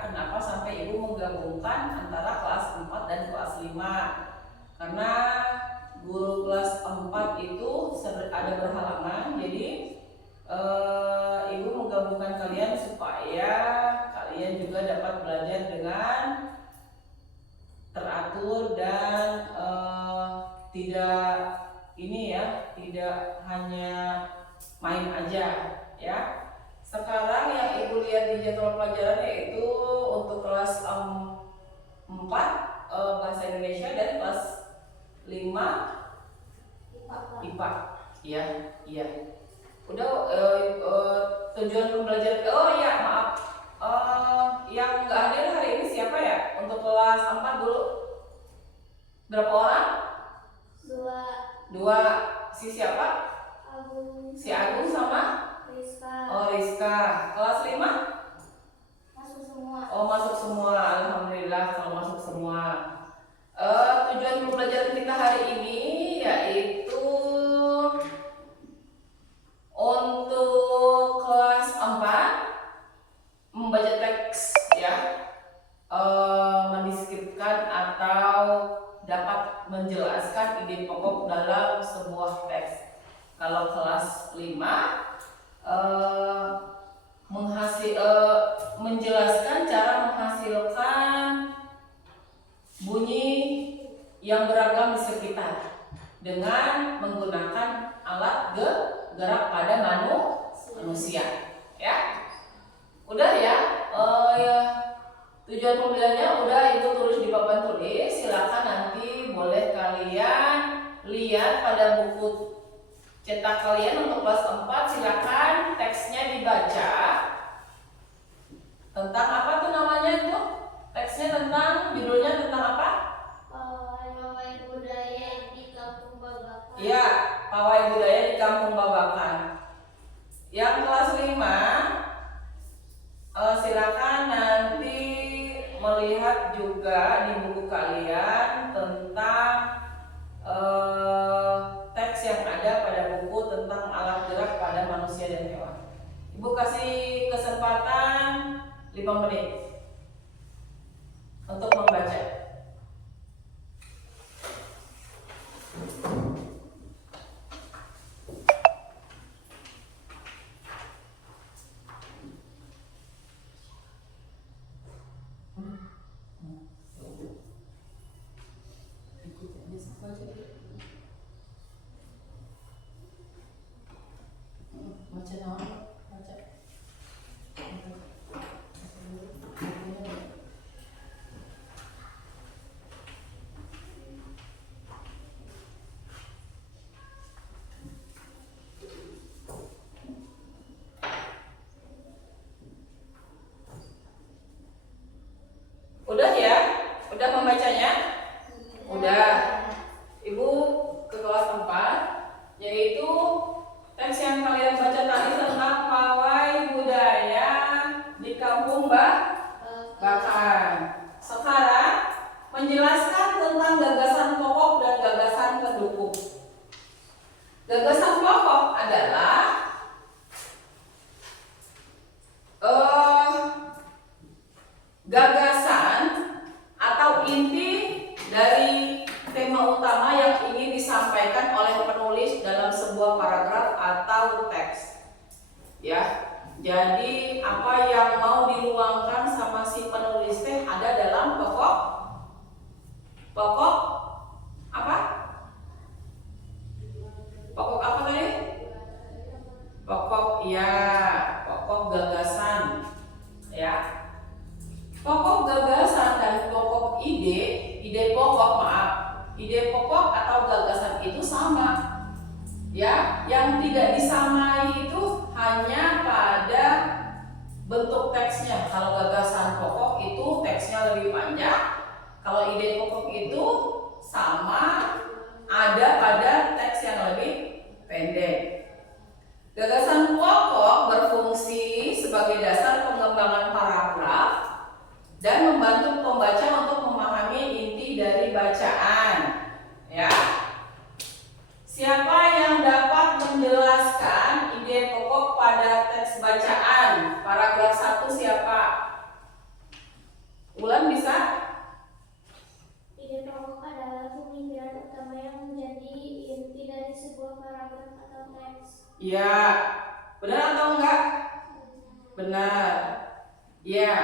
Kenapa sampai ibu menggabungkan antara kelas 4 dan kelas 5? Karena guru kelas 4 itu ada berhalangan, jadi ibu menggabungkan kalian supaya kalian juga dapat belajar dengan teratur dan tidak tidak hanya main aja ya. Sekarang yang ibu lihat di jadwal pelajaran yaitu untuk kelas 4 bahasa Indonesia dan kelas 5 IPA. Iya. Udah tujuan pembelajaran. Oh iya, maaf. Yang nggak hadir hari ini siapa ya? Untuk kelas 4 dulu. Berapa orang? Dua. Si siapa? Si Agung sama Rizka. Oh, Rizka. Kelas 5? Masuk semua. Oh, masuk semua. Alhamdulillah kalau masuk semua. Tujuan pembelajaran kita hari ini yaitu untuk kelas 4 membaca teks ya, mendeskripsikan atau dapat menjelaskan ide pokok dalam sebuah teks. Kalau kelas 5 menjelaskan cara menghasilkan bunyi yang beragam di sekitar dengan menggunakan alat gerak pada manusia ya. Udah ya, tujuan pembelajarannya udah ibu tulis di papan tulis. Silakan nanti boleh kalian lihat pada buku cetak kalian untuk kelas 4. Silakan teksnya dibaca. Tentang apa tuh namanya itu? Teksnya tentang, judulnya tentang apa? Pawai budaya di Kampung Babakan. Iya, pawai budaya di Kampung Babakan. Yang kelas 5 silakan nanti melihat juga di buku kalian tentang teks yang ada pada buku tentang alat gerak pada manusia dan hewan. Ibu kasih kesempatan 5 menit untuk membaca. Udah ya? Udah membacanya? Udah. Ibu ke kelas 4, yaitu teks yang kalian baca tadi tentang pawai budaya di Kampung Babakan. Sekarang menjelaskan tentang gagasan pokok dan gagasan pendukung. Gagasan pokok adalah gagasan atau inti dari tema utama yang ingin disampaikan oleh penulis dalam sebuah paragraf atau teks. Ya, jadi apa yang mau diluangkan sama si penulis teh ada dalam pokok apa? Pokok apa tadi? Pokok gagasan. Ya. Pokok gagasan dan pokok ide pokok atau gagasan itu sama. Ya, yang tidak disamai itu hanya pada bentuk teksnya. Kalau gagasan pokok itu teksnya lebih panjang, kalau ide pokok itu sama, ada pada teks yang lebih pendek. Gagasan pokok berfungsi sebagai dasar pengembangan paragraf dan membantu pembaca untuk memahami inti dari bacaan. Ya. Siapa yang dapat menjelaskan ide pokok pada teks bacaan? Paragraf 1 siapa? Wulan bisa? Ide pokok adalah pemikiran utama yang menjadi inti dari sebuah paragraf atau teks. Iya. Benar atau enggak? Benar. Iya.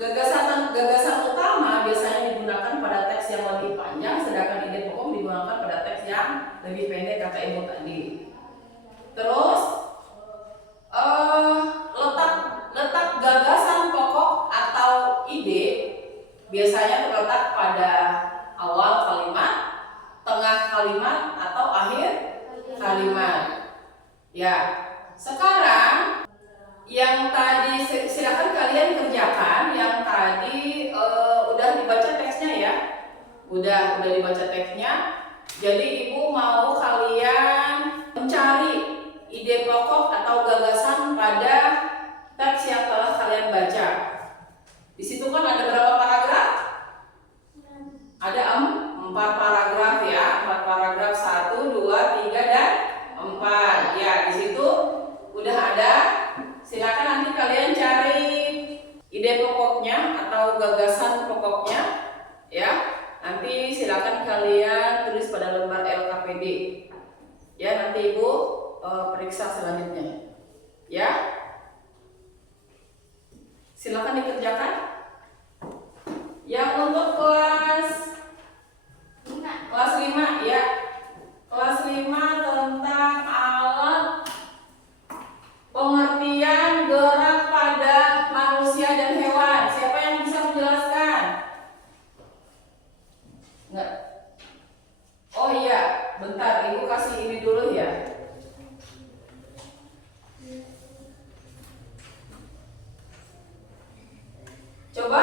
Gagasan utama biasanya digunakan pada teks yang lebih panjang, sedangkan ide pokok digunakan pada teks yang lebih pendek, kata ibu tadi. Terus letak gagasan pokok atau ide biasanya terletak pada awal kalimat, tengah kalimat, atau akhir kalimat. Ya, sekarang yang tadi silakan kalian kerjakan. Yang tadi udah dibaca teksnya ya, udah dibaca teksnya. Jadi ibu mau kalian mencari ide pokok atau gagasan pada teks yang telah kalian baca. Di situ kan ada berapa paragraf? Ada 4 paragraf ya, 4 paragraf 1, 2, 3 dan 4. Ya, di situ udah ada. Silakan nanti kalian cari ide pokoknya atau gagasan pokoknya ya. Nanti silakan kalian tulis pada lembar LKPD. Ya, nanti ibu periksa selanjutnya. Ya. Silakan dikerjakan. Yang untuk kelas 5 ya. Kelas 5 tentang alat pengertian gerak pada manusia dan hewan. Siapa yang bisa menjelaskan? Enggak. Oh iya, bentar ibu kasih ini dulu ya. Coba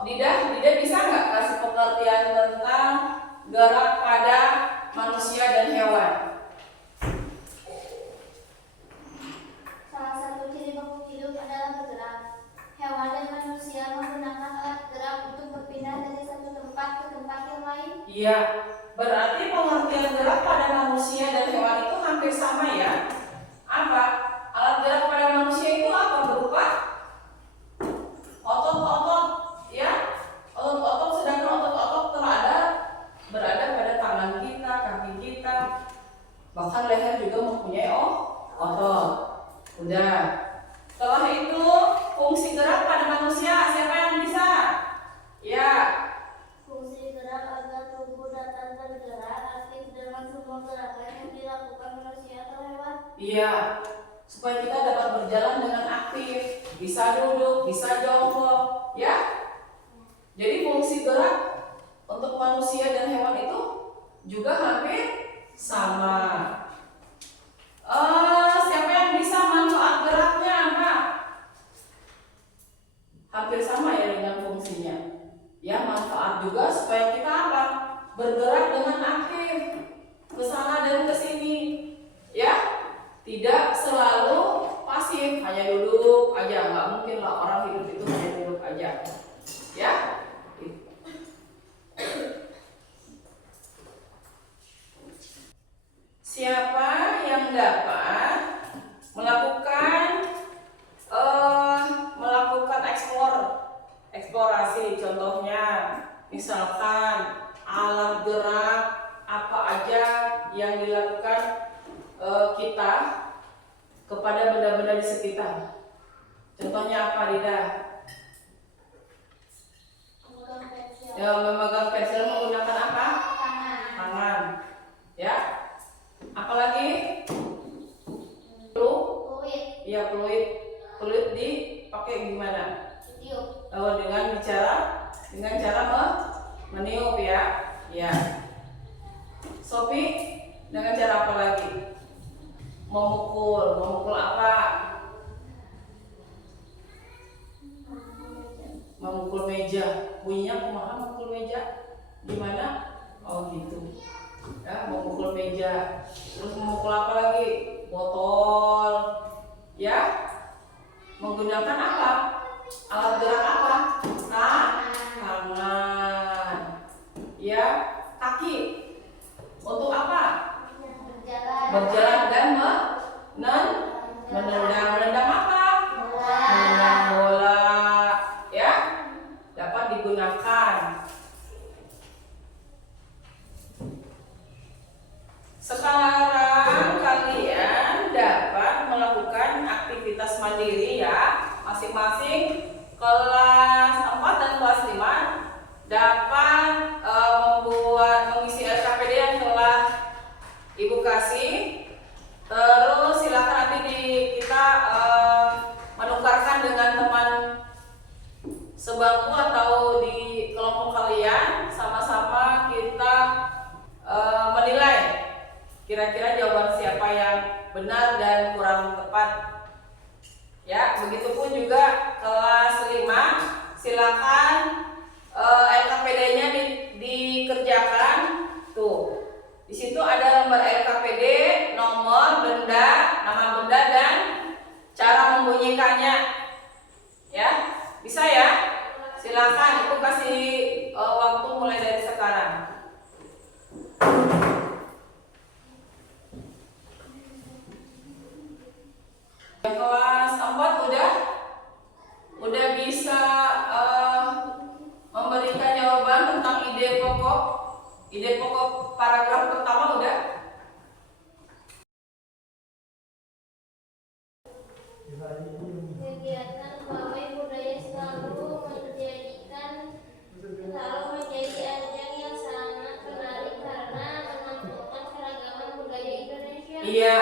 Dida bisa nggak kasih pengertian tentang gerak pada manusia dan hewan? Salah satu ciri makhluk hidup adalah bergerak. Hewan dan manusia menggunakan alat gerak untuk berpindah dari satu tempat ke tempat yang lain. Iya, berarti pengertian gerak pada manusia dan hewan itu hampir sama ya. Apa? Alat gerak pada manusia itu apa? Berupa otot-otot ya. Otot-otot, sedangkan otot-otot berada pada tangan kita, kaki kita. Bahkan leher juga mempunyai otot. Udah. Setelah itu fungsi gerak pada manusia, siapa yang bisa? Ya. Fungsi gerak agar tubuh dapat bergerak aktif dengan semua gerakan yang dilakukan manusia atau hewan. Iya. Supaya kita dapat berjalan dengan aktif, bisa duduk, bisa jongkok, ya. Jadi fungsi gerak untuk manusia dan hewan itu juga hampir sama. Siapa yang bisa manfaat geraknya apa? Hampir sama ya dengan fungsinya. Ya, manfaat juga supaya kita apa? Bergerak dengan aktif ke sana dan ke sini. Ya, tidak selalu pasif, hanya duduk aja. Nggak mungkin lah orang hidup itu hanya duduk aja. Ya. Siapa yang dapat melakukan eksplorasi? Contohnya, misalkan alat gerak apa aja yang dilakukan kita kepada benda-benda di sekitar. Contohnya apa, Dida? Ya, memegang pensil menggunakan apa? Tangan. Ya. Apalagi? Fluid. Iya, fluid dipakai gimana? Tiup. Dengan cara meniup ya. Ya. Sophie, dengan cara apa lagi? Memukul apa? Memukul meja. Bunyinya kumaha memukul meja? Gimana? Oh gitu. Ya, memukul meja. Terus memukul apa lagi? Botol. Ya. Menggunakan apa? Alat gerak apa? Tangan. Ya, kaki. Untuk apa? Berjalan dan menendang. Menendang apa? Menendang bola. dan kurang tepat. Ya, begitupun juga kelas 5, silakan LKPD-nya dikerjakan. Tuh. Di situ ada lembar LKPD, nomor, benda, nama benda dan cara membunyikannya. Ya, bisa ya? Silakan, aku kasih waktu mulai dari sekarang. Kelas 4 udah bisa memberikan jawaban tentang ide pokok paragraf pertama udah. Kegiatan pawai budaya selalu menjadi ajang yang sangat menarik karena menampilkan keragaman budaya Indonesia. Iya,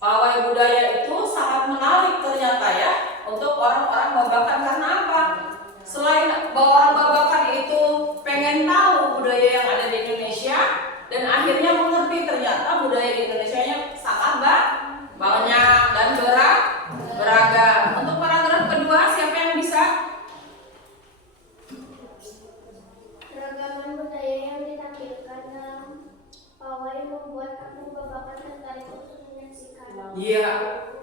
pawai budaya itu sangat menarik ternyata ya untuk orang-orang Babakan. Karena apa? Selain bahwa orang Babakan itu pengen tahu budaya yang ada di Indonesia dan akhirnya mengerti ternyata budaya di Indonesia yang sangat banyak dan beragam. Untuk paragraf kedua siapa yang bisa? Keragaman budaya yang ditampilkan dalam pawai membuat kampung Babakan tertarik untuk menyaksikan. Iya,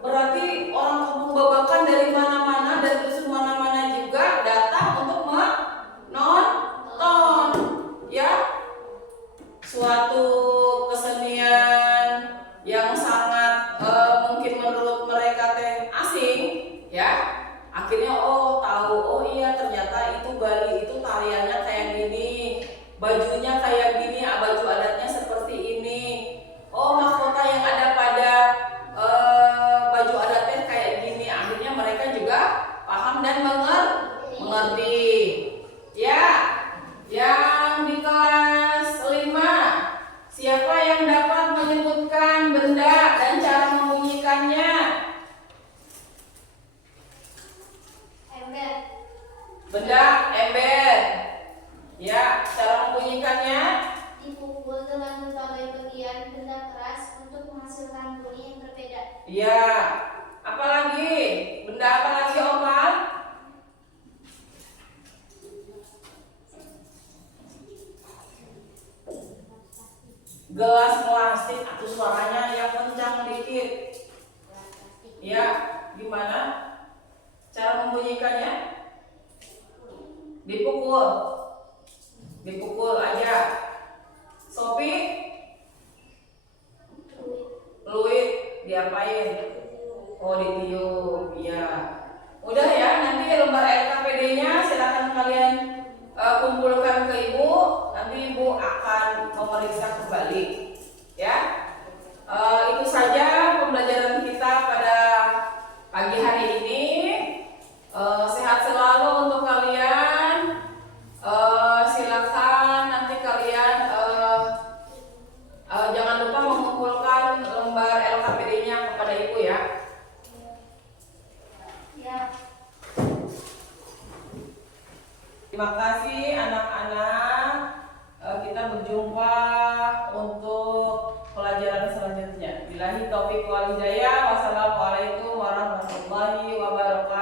berarti orang kampung Babakan dari mana-mana, dari dusun mana-mana juga datang untuk menonton. Ya, suatu kesenian yang sangat mungkin menurut mereka teh asing, ya. Akhirnya tahu, iya ternyata itu Bali itu tariannya kayak gini, bajunya kayak gini, baju adatnya seperti ini. Mahkota yang ada pada baju adatnya kayak gini. Akhirnya mereka juga paham dan mengerti. Ya, yang di kelas 5, siapa yang dapat menyebutkan benda dan cara membunyikannya? Ember. Benda ember. Ya, cara membunyikannya Dipukul dengan berbagai bagian benda keras untuk menghasilkan bunyi yang berbeda. ya. Apalagi? Benda apa lagi, Omal? Gelas plastik atau suaranya yang kencang dikit. Ya, gimana cara membunyikannya? Dipukul aja. Sopi, fluid diapain? Ditiup. Ya, udah ya. Nanti lembar LKPD-nya silakan kalian kumpulkan ke ibu. Nanti ibu akan memeriksa kembali. Ya, itu saja pembelajaran kita pada pagi hari ini. Sehat selalu untuk kalian. Silakan nanti kalian jangan lupa mengumpulkan lembar LKPD-nya kepada ibu ya. Ya. Terima kasih anak-anak. Kita berjumpa untuk pelajaran selanjutnya. Billahi taufiq wal hidayah. Wassalamualaikum warahmatullahi wabarakatuh.